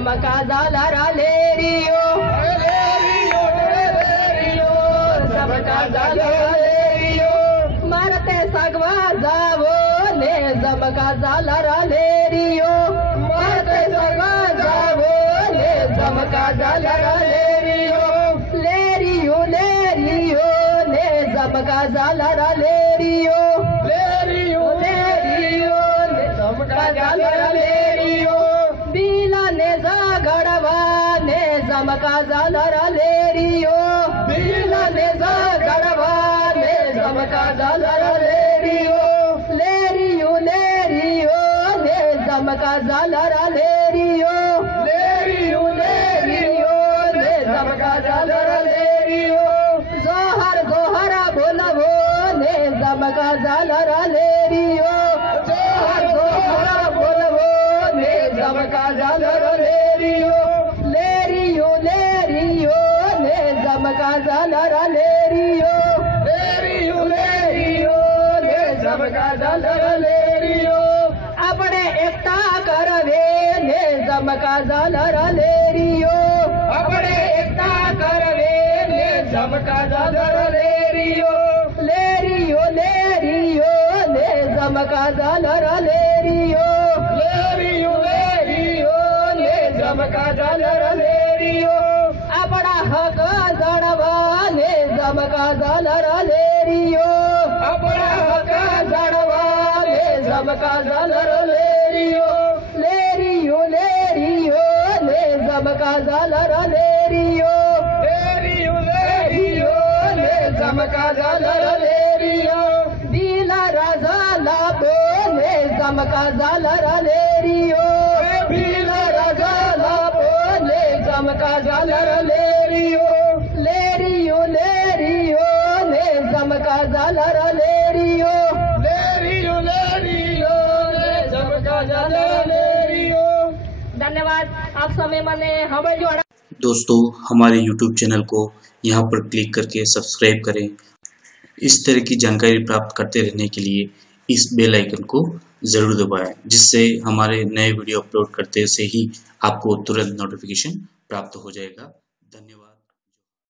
जमका झाला लेरियो जमका झाला लेरियो मारते सगवा जावो ने जमका झाला लेरियो मारते सगवा जावो ने जमका झाला लेरियो लेरियो लेरियो ने जमका झाला लेरियो लेरियो लेरियो ने जमका झाला लेरियो बीला ने जागडवा ने जमका झाला लेरियो बीला ने जागडवा ने जमका झाला लेरियो लेरियो लेरियो ने जमका झाला लेरियो लेरियो लेरियो ने जमका झाला लेरियो जोहर जोहरा बोलवो ने जमका झाला लेरियो जोहर जोहरा बोलवो ने जमका झाला लेरियो लेरियो लेरियो ने जमका झाला लेरियो लेरियो लेरियो ने जमका झाला लेरियो अपने एकटा करवे ने जमका झाला लेरियो अपने एकटा करवे ने जमका झाला लेरियो लेरियो लेरियो ने जमका झाला लेरियो लेरियो लेरियो ने जमका झाला लेरियो अपना हक जणवा ने जमका झाला लेरियो अपना हक जणवा ने जमका झाला लेरियो लेरियो लेरियो ने जमका झाला लेरियो लेरियो लेरियो ने जमका झाला लेरियो बीला राजा लाभो ने जमका झाला लेरियो बीला राजा लाभो ने जमका झाला लेरियो लेरियो लेरियो ने जमका झाला लेरियो लेरियो लेरियो ने जमका झाला लेरियो। धन्यवाद। आप समय मने हम जोड़ा। दोस्तों हमारे YouTube चैनल को यहाँ पर क्लिक करके सब्सक्राइब करें। इस तरह की जानकारी प्राप्त करते रहने के लिए इस बेल आइकन को ज़रूर दबाएं, जिससे हमारे नए वीडियो अपलोड करते से ही आपको तुरंत नोटिफिकेशन प्राप्त हो जाएगा। धन्यवाद।